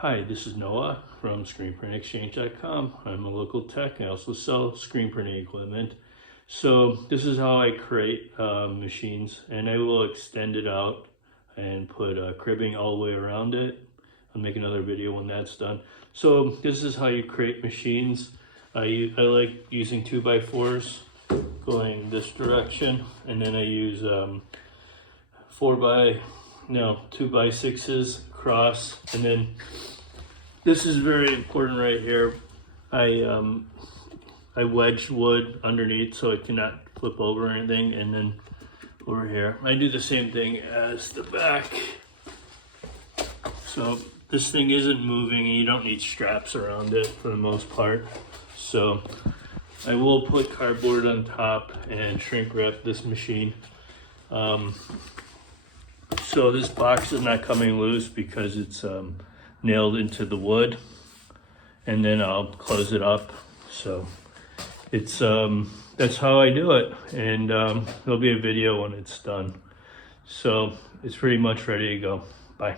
Hi, this is Noah from screenprintexchange.com. I'm a local tech. I also sell screen printing equipment. So this is how I create machines, and I will extend it out and put cribbing all the way around it. I'll make another video when that's done. So this is how you create machines. I like using 2x4s going this direction, and then I use 2x6s across, and then this is very important right here. I wedge wood underneath so it cannot flip over or anything, and then over here I do the same thing as the back. So this thing isn't moving, and you don't need straps around it for the most part. So I will put cardboard on top and shrink wrap this machine. So this box is not coming loose because it's nailed into the wood, and then I'll close it up. So it's that's how I do it, and there'll be a video when it's done. So it's pretty much ready to go. Bye.